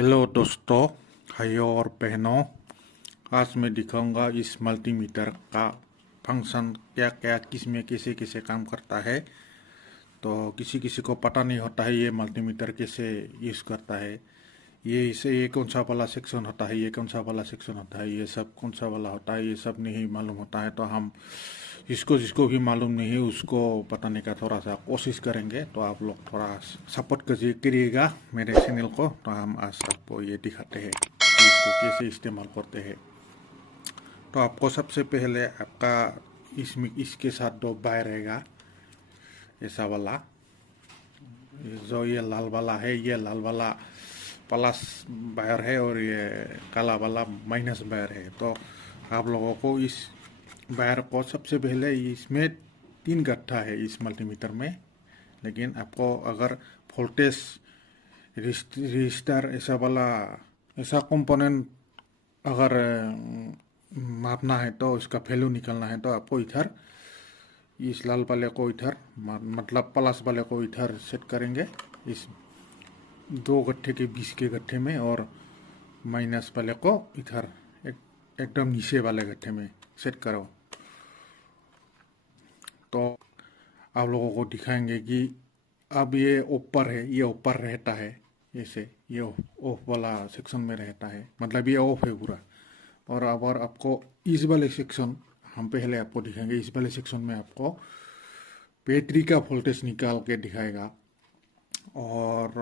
Hello दोस्तों, भाइयों और बहनों। आज मैं दिखाऊंगा इस मल्टीमीटर का फंक्शन क्या क्या किस में कैसे कैसे काम करता है। तो किसी किसी को पता नहीं होता है ये मल्टीमीटर कैसे यूज़ करता है, ये इसे ये कौन सा वाला सेक्शन होता है, ये कौन सा वाला सेक्शन होता है, ये सब कौन सा वाला होता है, ये सब नहीं मालूम होता है। तो हम जिसको जिसको भी मालूम नहीं है उसको बताने का थोड़ा सा कोशिश करेंगे। तो आप लोग थोड़ा सपोर्ट करिएगा मेरे चैनल को। तो हम आज आपको ये दिखाते हैं कि इसको कैसे इस्तेमाल करते हैं। तो आपको सबसे पहले आपका इसमें इसके साथ दो वायर रहेगा, ऐसा वाला। जो ये लाल वाला है, ये लाल वाला प्लस वायर है और ये काला वाला माइनस वायर है। तो आप लोगों को इस वायर को सबसे पहले इसमें 3 गट्ठा है इस मल्टीमीटर में। लेकिन आपको अगर वोल्टेज रजिस्टर ऐसा वाला ऐसा कंपोनेंट अगर मापना है तो इसका वैल्यू निकालना है तो आपको इधर इस लाल वाले को इधर मतलब प्लस वाले को इधर सेट करेंगे इस 2 गट्ठे के बीच के गट्ठे में, और माइनस वाले को इधर एकदम नीचे वाले गट्ठे में सेट करो। तो आप लोगों को दिखाएंगे कि अब ये ऊपर है, ये ऊपर रहता है, ऐसे ये ऑफ वाला सेक्शन में रहता है, मतलब ये ऑफ है पूरा। और अगर आपको इस वाले सेक्शन हम पहले आपको दिखाएंगे, इस वाले सेक्शन में आपको बैटरी का वोल्टेज निकाल के दिखाएगा। और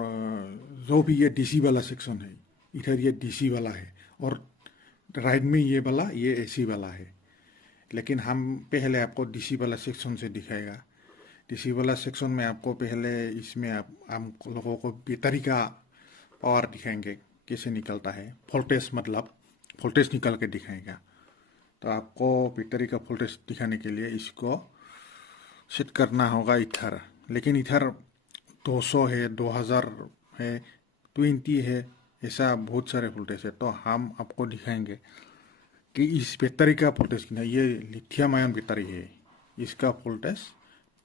जो भी ये डीसी वाला सेक्शन है, इधर ये डीसी वाला है और राइट में ये वाला ये एसी वाला है। लेकिन हम पहले आपको डीसी वाला सेक्शन से दिखाएगा। डीसी वाला सेक्शन में आपको पहले इसमें हम लोगों को बैटरी का पावर दिखाएंगे कैसे निकलता है, वोल्टेज मतलब वोल्टेज निकाल के दिखाएगा। तो आपको बैटरी का वोल्टेज दिखाने के लिए इसको सेट करना होगा इधर। लेकिन इधर 200 है, 2000 है, 20 है, ऐसा बहुत सारे वोल्टेज है। तो हम आपको दिखाएंगे कि इस बैटरी का वोल्टेज कितना। ये लिथियम आयन बैटरी है, इसका वोल्टेज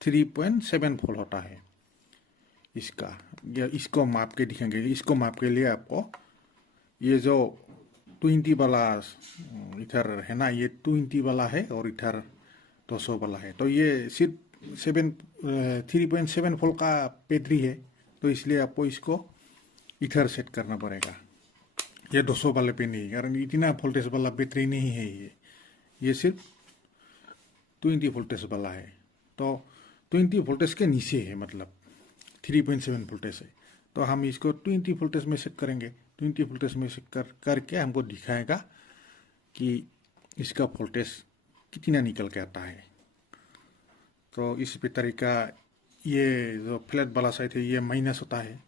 3.7 वोल्ट होता है इसका। इसको माप के दिखाएंगे। इसको माप के लिए आपको ये जो 20 वाला इधर है ना, ये 20 वाला है और इधर 200 वाला है। तो ये सिर्फ 3.7 वोल्ट का बैटरी है, तो इसलिए आपको इसको इधर सेट करना पड़ेगा। ये 200 वाले पे नहीं, कारण इतना वोल्टेज वाला बैटरी नहीं है ये सिर्फ 20 वोल्टेज वाला है। तो 20 वोल्टेज के नीचे है, मतलब 3.7 वोल्टेज है। तो हम इसको 20 वोल्टेज में सेट करेंगे। 20 वोल्टेज में सेट करके हमको दिखाएगा कि इसका वोल्टेज कितना निकल के आता है। तो इस बैटरी का ये जो फ्लैट वाला साइड है ये माइनस होता है।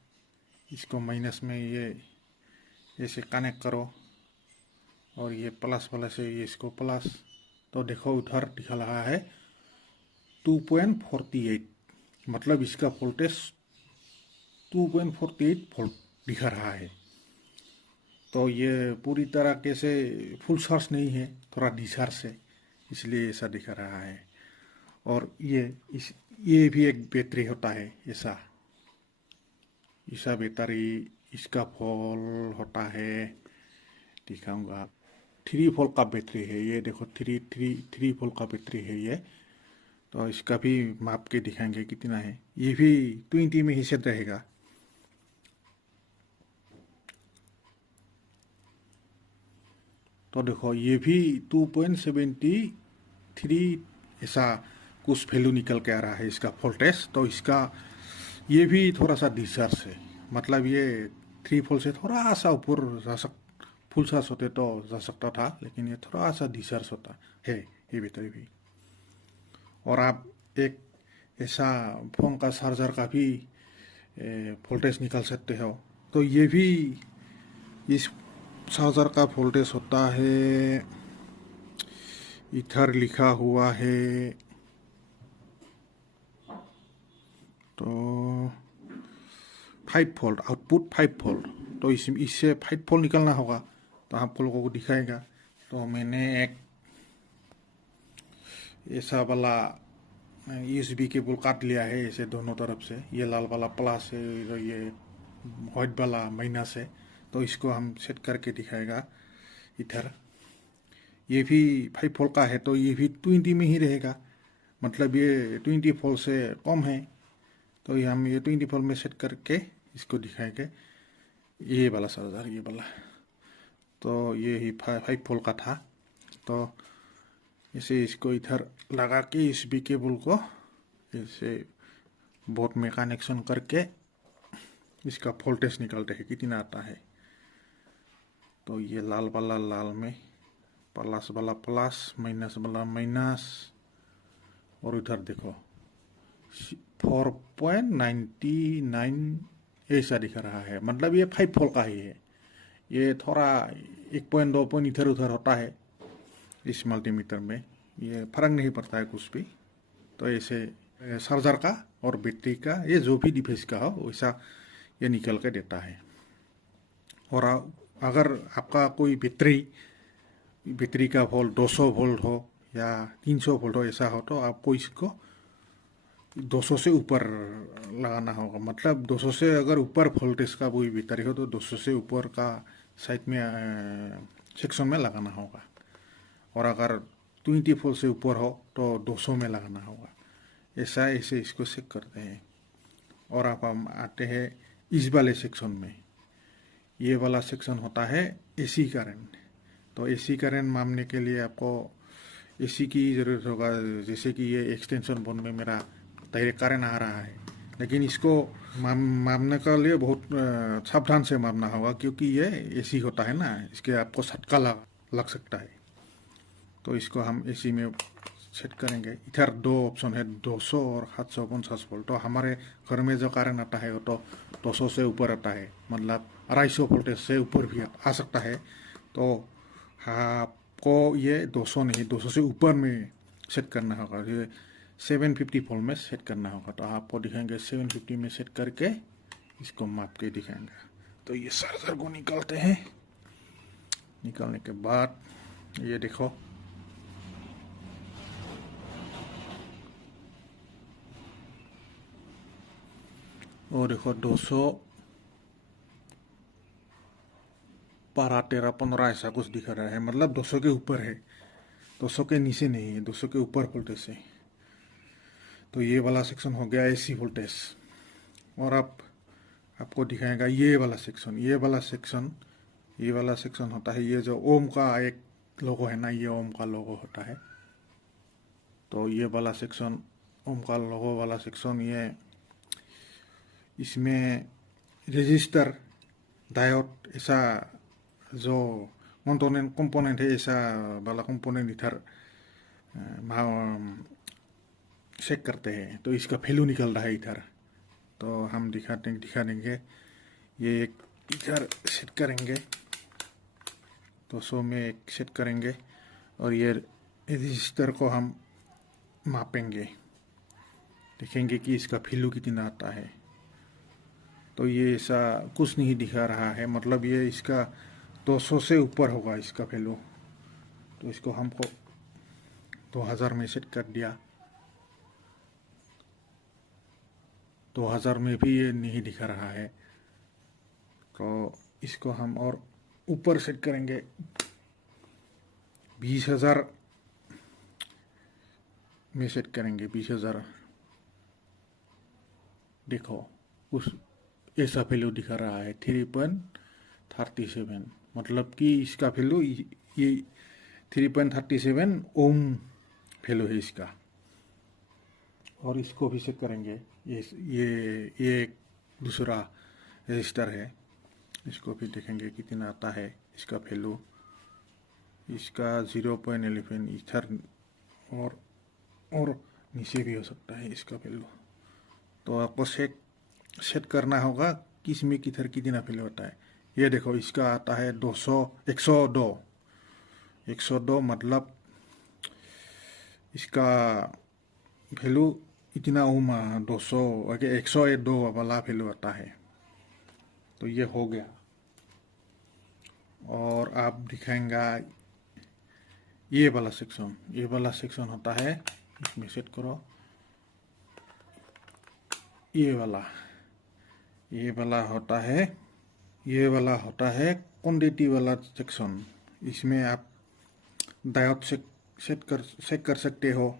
इसको माइनस में ये ऐसे कनेक्ट करो और ये प्लस वाला से ये इसको प्लस। तो देखो उधर दिखा रहा है 2.48, मतलब इसका वोल्टेज 2.48 वोल्ट दिखा रहा है। तो ये पूरी तरह कैसे फुल चार्ज नहीं है, थोड़ा डिस्चार्ज है, इसलिए ऐसा दिखा रहा है। और ये भी एक बैटरी होता है ऐसा बैटरी। इसका फॉल होता है, दिखाऊंगा। 3 वोल्ट का बैटरी है ये, देखो 3 वोल्ट का बैटरी है ये। तो इसका भी माप के दिखाएंगे कितना है। ये भी 20 में ही सेट रहेगा। तो देखो ये भी 2.73 ऐसा कुछ वैल्यू निकल के आ रहा है इसका वोल्टेज। तो इसका ये भी थोड़ा सा डिस्चार्ज है, मतलब ये 3 वोल्ट से थोड़ा सा ऊपर जा फुल चार्ज होते तो जा सकता था, लेकिन ये थोड़ा सा डिस्चार्ज होता है ये बैटरी भी। और आप एक ऐसा फोन का चार्जर का भी वोल्टेज निकाल सकते हो। तो ये भी इस चार्जर का वोल्टेज होता है, इधर लिखा हुआ है। तो 5 वोल्ट आउटपुट, 5 वोल्ट। तो इससे 5 वोल्ट निकलना होगा। तो आप लोगों को दिखाएगा। तो मैंने एक ऐसा वाला USB केबल काट लिया है ऐसे दोनों तरफ से। ये लाल वाला प्लस है और ये व्हाइट वाला माइनस है। तो इसको हम सेट करके दिखाएगा इधर। ये भी 5 वोल्ट का है तो ये भी 20 में ही रहेगा, मतलब ये 20 वोल्ट से कम है, तो ये हम ये 20 वोल्ट में सेट करके इसको दिखाएंगे। ये वाला चार्जर, ये वाला, तो ये ही 5 वोल्ट का था। तो इसे इसको इधर लगा के इस बी केबल को इसे बोर्ड में कनेक्शन करके इसका वोल्टेज निकालते हैं कितना आता है। तो ये लाल वाला लाल में, प्लस वाला प्लस, माइनस वाला माइनस, और इधर देखो 4.99 ऐसा दिख रहा है, मतलब ये 5 वोल्ट का ही है। ये थोड़ा 1.2 पॉइंट इधर उधर होता है इस मल्टीमीटर में, ये फर्क नहीं पड़ता है कुछ भी। तो ऐसे चार्जर का और बैटरी का, ये जो भी डिवाइस का हो वैसा ये निकल के देता है। और अगर आपका कोई बैटरी का वोल्ट 200 वोल्ट हो या 300 वोल्ट हो ऐसा हो, तो आपको इसको 200 से ऊपर लगाना होगा, मतलब 200 से अगर ऊपर वोल्टेज का कोई बैटरी हो तो 200 से ऊपर का साइड में सेक्शन में लगाना होगा। और अगर 20 वोल्ट से ऊपर हो तो 200 में लगाना होगा। ऐसा ऐसे इसको चेक करते हैं। और आप हम आते हैं इस वाले सेक्शन में। ये वाला सेक्शन होता है एसी करंट। तो एसी करंट मापने के लिए आपको एसी की ज़रूरत होगा, जैसे कि ये एक्सटेंशन बोर्ड में मेरा डायरेक्ट करंट आ रहा है, लेकिन इसको मापने के लिए बहुत सावधान से मापना होगा, क्योंकि ये एसी होता है ना, इसके आपको झटका लग सकता है। तो इसको हम एसी में सेट करेंगे। इधर 2 ऑप्शन है, 200 और 750 वोल्ट। तो हमारे घर में जो करंट आता है वो तो 200 से ऊपर आता है, मतलब 250 वोल्टेज से ऊपर भी आ सकता है। तो आपको ये 200 नहीं, 200 से ऊपर में सेट करना होगा। ये 750 वोल्ट में सेट करना होगा। तो आपको दिखाएंगे 750 में सेट करके इसको माप के दिखाएंगे। तो ये चार्जर को निकालते हैं। निकालने के बाद ये देखो, और देखो 200, 12, 13, 15 ऐसा कुछ दिखा रहा है, मतलब 200 के ऊपर है, 200 के नीचे नहीं है, 200 के ऊपर वोल्टेज है। तो ये वाला सेक्शन हो गया एसी वोल्टेज। और अब आपको दिखाएगा ये वाला सेक्शन। ये वाला सेक्शन होता है, ये जो ओम का एक लोगो है ना, ये ओम का लोगो होता है। तो ये वाला सेक्शन, ओम का लोगो वाला सेक्शन, ये इसमें रजिस्टर, डायोड, ऐसा जो कंपोनेंट है, ऐसा वाला कंपोनेंट इधर चेक करते हैं। तो इसका वैल्यू निकल रहा है इधर। तो हम दिखा देंगे। ये एक इधर सेट करेंगे, 200 में एक सेट करेंगे, और ये रजिस्टर को हम मापेंगे, देखेंगे कि इसका वैल्यू कितना आता है। तो ये ऐसा कुछ नहीं दिखा रहा है, मतलब ये इसका 200 से ऊपर होगा इसका वैल्यू। तो इसको हमको 2000 में सेट कर दिया। 2000 में भी ये नहीं दिखा रहा है, तो इसको हम और ऊपर सेट करेंगे। 20,000 में सेट करेंगे, 20,000। देखो उस ऐसा वैल्यू दिखा रहा है 3.37, मतलब कि इसका वैल्यू ये 3.37 ओम वैल्यू है इसका। और इसको भी चेक करेंगे। ये एक दूसरा रजिस्टर है, इसको भी देखेंगे कितना आता है इसका वैल्यू। इसका 0.11 इधर और नीचे भी हो सकता है इसका वैल्यू। तो आपको सेट करना होगा किस में किधर कितना वैल्यू होता है। ये देखो इसका आता है 102, मतलब इसका वैल्यू इतना ओम 200 102 वाला वैल्यू आता है। तो ये हो गया। और आप दिखाएंगा ये वाला सेक्शन होता है, इसमें सेट करो। ये वाला होता है ये वाला होता है क्वांटिटी वाला सेक्शन। इसमें आप डायोड सेट कर सकते हो।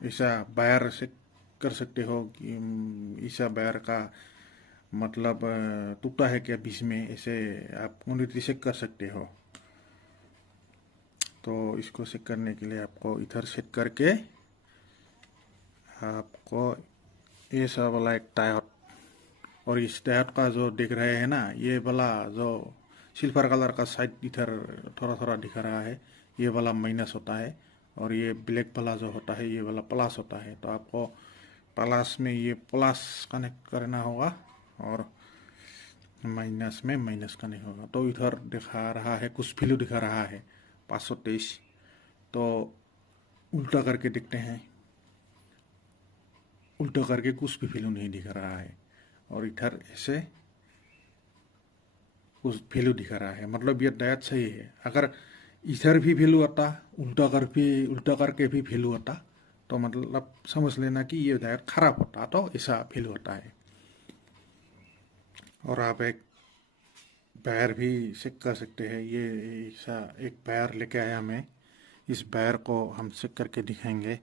ऐसा बायर सेट कर सकते हो कि ऐसा बायर का मतलब टूटा है क्या बीच में, ऐसे आप क्वांटिटी सेट कर सकते हो। तो इसको सेट करने के लिए आपको इधर सेट करके आपको ये सब वाला एक डायोड, और इस डायोड का जो दिख रहे हैं ना, ये वाला जो सिल्वर कलर का साइड इधर थोड़ा थोड़ा दिख रहा है, ये वाला माइनस होता है, और ये ब्लैक वाला जो होता है ये वाला प्लस होता है। तो आपको प्लस में ये प्लस कनेक्ट करना होगा और माइनस में माइनस कनेक्ट होगा। तो इधर दिखा रहा है कुछ वैल्यू दिखा रहा है 523। तो उल्टा करके देखते हैं, उल्टा करके कुछ भी वैल्यू नहीं दिखा रहा है, और इधर ऐसे कुछ वैल्यू दिखा रहा है, मतलब ये डायट सही है। अगर इधर भी वैल्यू आता, उल्टा करके भी वैल्यू आता, तो मतलब समझ लेना कि ये डायट खराब होता, तो ऐसा वैल्यू होता है। और आप एक वायर भी चेक कर सकते हैं। ये ऐसा एक वायर लेके आया मैं, इस वायर को हम चेक करके दिखाएंगे।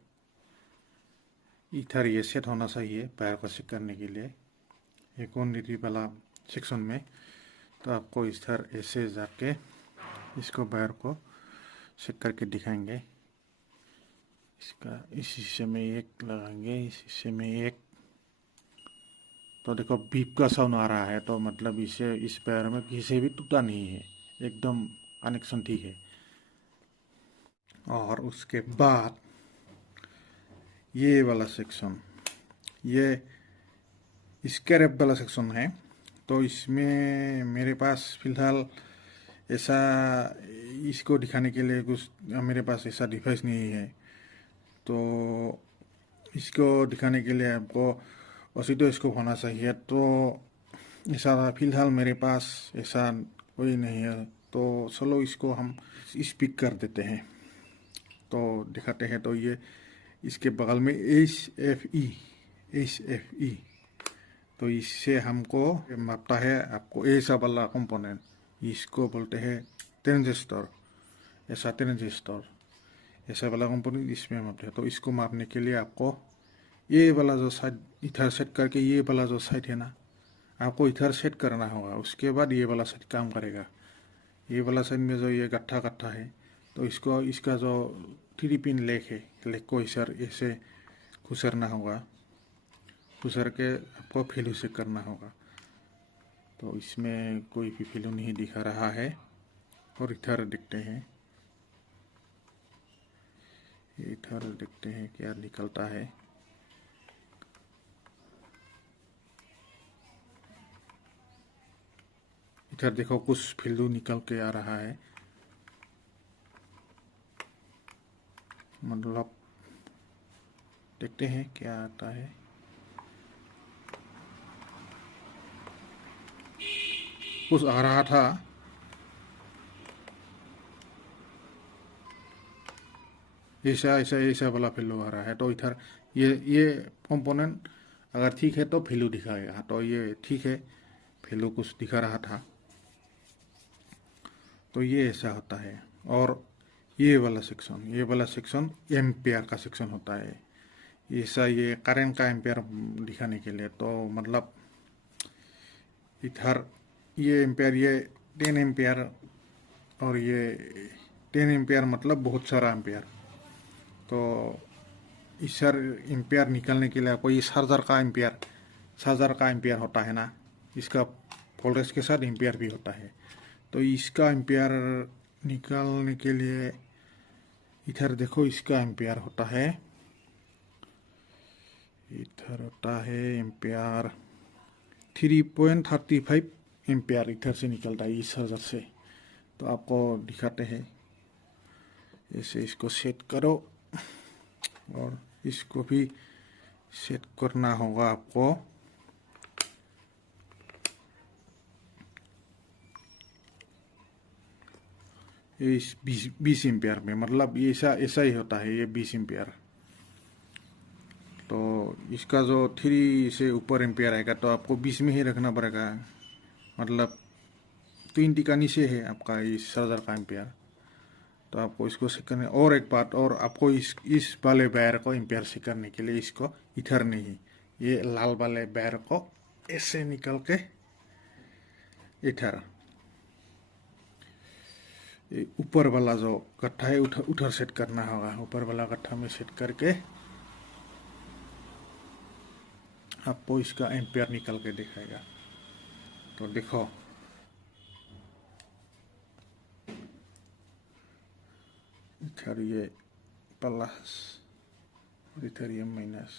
इधर ये सेट होना चाहिए वायर को चेक करने के लिए, एक क्वांटिटी वाला सेक्शन में। तो आपको इधर ऐसे जाके इसको वायर को चेक करके दिखाएंगे। इसका इस हिस्से में एक लगाएंगे, इस हिस्से में एक। तो देखो बीप का साउंड आ रहा है, तो मतलब इसे इस वायर में किसी भी टूटा नहीं है, एकदम कनेक्शन ठीक है। और उसके बाद ये वाला सेक्शन, ये स्क्रैप वाला सेक्शन है। तो इसमें मेरे पास फिलहाल ऐसा इसको दिखाने के लिए कुछ मेरे पास ऐसा डिवाइस नहीं है। तो इसको दिखाने के लिए आपको ऑसिलोस्कोप होना चाहिए। तो ऐसा फिलहाल मेरे पास ऐसा कोई नहीं है, तो चलो इसको हम स्पीक कर देते हैं, तो दिखाते हैं। तो ये इसके बगल में एच एफ ई, तो इससे हमको मापता है आपको ऐसा वाला कंपोनेंट, इसको बोलते हैं ट्रांजिस्टर। ऐसा ट्रांजिस्टर, ऐसा वाला कंपोनेंट इसमें मापते हैं। तो इसको मापने के लिए आपको ये वाला जो साइड इधर सेट करके, ये वाला जो साइड है ना, आपको इधर सेट करना होगा। उसके बाद ये वाला साइड काम करेगा। ये वाला साइड में जो ये गट्ठा गट्ठा है, तो इसको इसका जो 3 पिन लेग है, लेग को इधर ऐसे खुसरना होगा, खुसर के आपको वैल्यू से करना होगा। तो इसमें कोई भी वैल्यू नहीं दिखा रहा है। और इधर देखते हैं, इधर देखते हैं क्या निकलता है। इधर देखो कुछ वैल्यू निकल के आ रहा है, मतलब देखते हैं क्या आता है। कुछ आ रहा था, ऐसा ऐसा ऐसा वाला वैल्यू आ रहा है। तो इधर ये कंपोनेंट अगर ठीक है तो वैल्यू दिखाएगा। तो ये ठीक है, वैल्यू कुछ दिखा रहा था, तो ये ऐसा होता है। और ये वाला सेक्शन एम्पियर का सेक्शन होता है। ऐसा ये करंट का एम्पियर दिखाने के लिए। तो मतलब इधर ये एम्पियर, ये 10 एम्पियर, और ये 10 एम्पियर मतलब बहुत सारा एम्पियर। तो इस सर एम्पियर निकालने के लिए आपको ये चार्जर का एम्पियर होता है ना, इसका वोल्टेज के साथ एम्पियर भी होता है। तो इसका एम्पियर निकालने के लिए इधर देखो, इसका एम्पियर होता है, इधर होता है एम्पियर 3.35 एम्पियर इधर से निकलता है इस चार्जर से। तो आपको दिखाते हैं, ऐसे इसको सेट करो, और इसको भी सेट करना होगा आपको। इस 20 एम्पियर में, मतलब ये ऐसा ऐसा ही होता है, ये 20 एम्पियर। तो इसका जो 3 से ऊपर एम्पियर आएगा तो आपको 20 में ही रखना पड़ेगा, मतलब 20 का नीचे है आपका इस चार्जर का एम्पियर। तो आपको इसको चेक करने, और एक बात, और आपको इस वाले वायर को एम्पियर चेक करने के लिए इसको इधर नहीं, ये लाल वाले वायर को ऐसे निकल के इधर ऊपर वाला जो गट्ठा है उधर सेट करना होगा। ऊपर वाला गट्ठा में सेट करके आपको इसका एम्पियर निकल के दिखाएगा। तो देखो, इधर ये प्लस और इधर ये माइनस,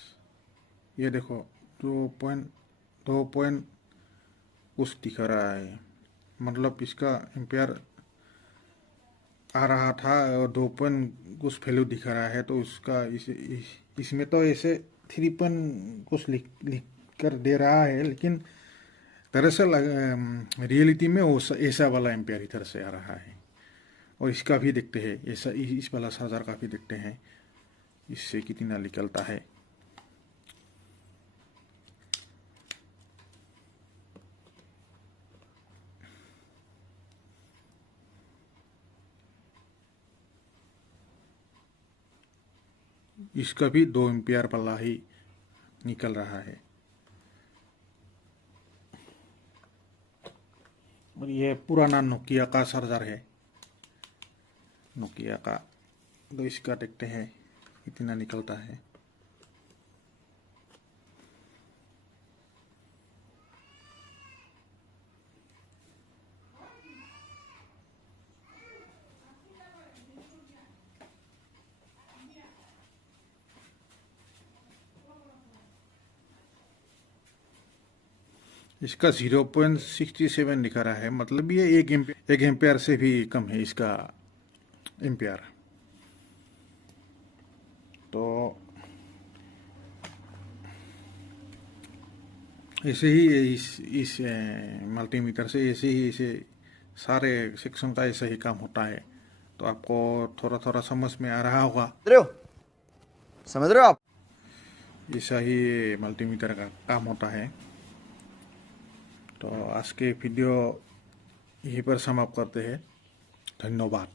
ये देखो 2 पॉइंट कुछ दिख रहा है, मतलब इसका एम्पियर आ रहा था और 2 पॉइंट कुछ वैल्यू दिखा रहा है। तो उसका इसमें तो ऐसे 3 पॉइंट कुछ लिख कर दे रहा है, लेकिन दरअसल रियलिटी में वो ऐसा वाला एम्पियर इधर से आ रहा है। और इसका भी देखते हैं, ऐसा इस वाला चार्जर का भी देखते हैं, इससे कितना निकलता है। इसका भी 2 एम्पियर वाला ही निकल रहा है। और ये पुराना नोकिया का चार्जर है, नोकिया का। तो इसका देखते हैं कितना निकलता है। इसका 0.67 दिखा रहा है, मतलब ये एक एम्पियर से भी कम है इसका एम्पियर। तो ऐसे ही इस मल्टीमीटर से ऐसे ही ऐसे सारे सेक्शन का ऐसा ही काम होता है। तो आपको थोड़ा थोड़ा समझ में आ रहा होगा। समझ रहे हो आप? ऐसा ही मल्टीमीटर का काम होता है। तो आज के वीडियो यहीं पर समाप्त करते हैं। धन्यवाद।